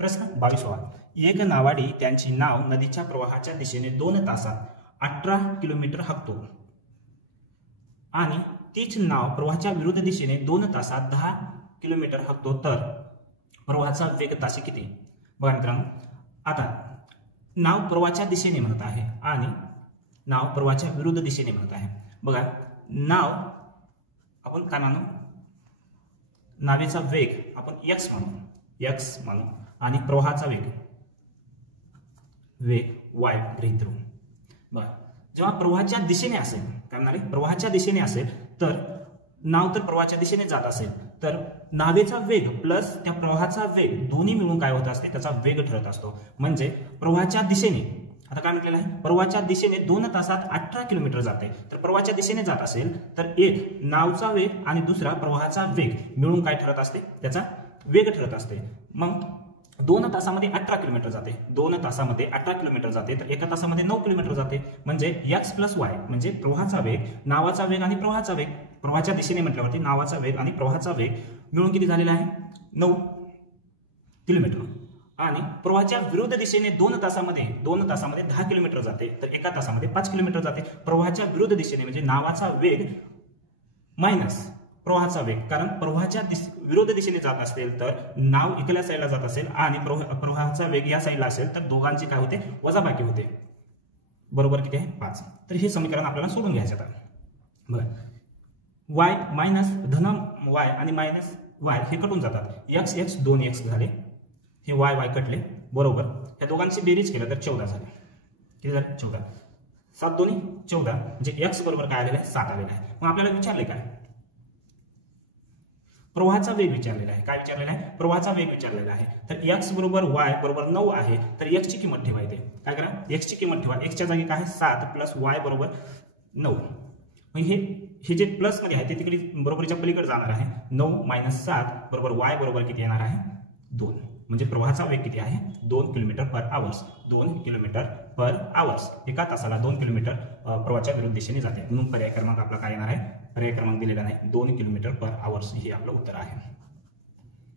प्रश्न 22वा. एक नावाडी त्यांची नाव नदीच्या प्रवाहाच्या दिशेने 2 तासात 18 किलोमीटर हाकतो आणि तीच नाव प्रवाहाच्या विरुद्ध दिशेने 2 तासात 10 किलोमीटर हाकतो, तर प्रवाहाचा वेग ताशी किती? बघा मित्रांनो, आता नाव प्रवाहाच्या दिशेने म्हणत आहे आणि नाव प्रवाहाच्या विरुद्ध दिशेने म्हणत आहे. बघा, नाव आपण काय मानू? नावेचा वेग आपण x मानू आणि प्रवाहाचा वेग y गृहीत धरू. बघा, जेव्हा प्रवाहाच्या दिशेने असेल, काय म्हणणार आहे? प्रवाहाच्या दिशेने असेल तर नाव तर प्रवाहाच्या दिशेने जात असेल तर नावेचा वेग प्लस त्या प्रवाहाचा वेग दोन्ही मिळून काय होत असते? त्याचा वेग ठरत असतो. म्हणजे प्रवाहाच्या दिशेने, आता काय म्हटलेलं आहे? प्रवाहाच्या दिशेने 2 तासात 18 किलोमीटर जाते. तर प्रवाहाच्या दिशेने जात असेल तर एक नावचा वेग आणि दुसरा प्रवाहाचा वेग मिळून काय ठरत असते? त्याचा वेग ठरत असते. मग 2 तासामध्ये 18 किलोमीटर जाते, 2 तासामध्ये 18 किलोमीटर जाते, तर 1 तासामध्ये 9 किलोमीटर जाते. म्हणजे x प्लस y म्हणजे प्रवाहाचा वेग, नावाचा वेग आणि प्रवाहाचा वेग, प्रवाहाच्या दिशेने म्हटल्यावरती नावाचा वेग आणि प्रवाहाचा वेग मिळून किती झालेला आहे? 9 किलोमीटर. आणि प्रवाहाच्या विरुद्ध दिशेने 2 तासामध्ये 10 किलोमीटर जाते, तर 1 तासामध्ये 5 किलोमीटर जाते. प्रवाहाच्या विरुद्ध दिशेने म्हणजे नावाचा वेग मायनस प्रवाहाचा वेग, कारण प्रवाहाच्या विरुद्ध दिशेने जात असेल तर नाव इकडल्या साईडला जात असेल आणि प्रवाहाचा वेग या साईडला असेल तर दोघांची काय होते? वजाबाकी होते. बरोबर किती आहे? 5. तर हे समीकरण आपल्याला सोडून घ्यायचं आहे. बघा, y मायनस धन y आणि मायनस y हे कटून जातात. x 2x झाले, हे y कटले. बरोबर, या दोघांची बेरीज केलं तर 14 झाले. किती झाले? 14. 7 दोन्ही 14 म्हणजे x बरोबर काय आलेलं आहे? 7 आलेलं आहे. मग आपल्याला विचारले काय? प्रवाहाचा वेग विचारलेला आहे. काय विचारलेला आहे? प्रवाहाचा वेग विचारलेला आहे. तर x बरोबर y बरोबर 9 आहे, तर x ची किंमत ठेवायची. काय करा? x ची किंमत ठेवा. x च्या जागी काय आहे? 7 प्लस y बरोबर 9. मग हे जे प्लस मध्ये आहे ते तिकडे बरोबरीच्या पलीकडे जाणार आहे. 9 मायनस 7 बरोबर y बरोबर किती येणार आहे? 2. म्हणजे प्रवाहाचा वेग किती आहे? 2 किलोमीटर पर आवर्स. 2 किलोमीटर पर आवर्स. 1 तासाला 2 किलोमीटर प्रवाहाच्या विरुद्ध दिशेने जाते. म्हणून पर्याय क्रमांक आपला काय येणार आहे? पर्याय क्रमांक दिलेला नाही. 2 किलोमीटर पर आवर्स हे आपलं उत्तर आहे.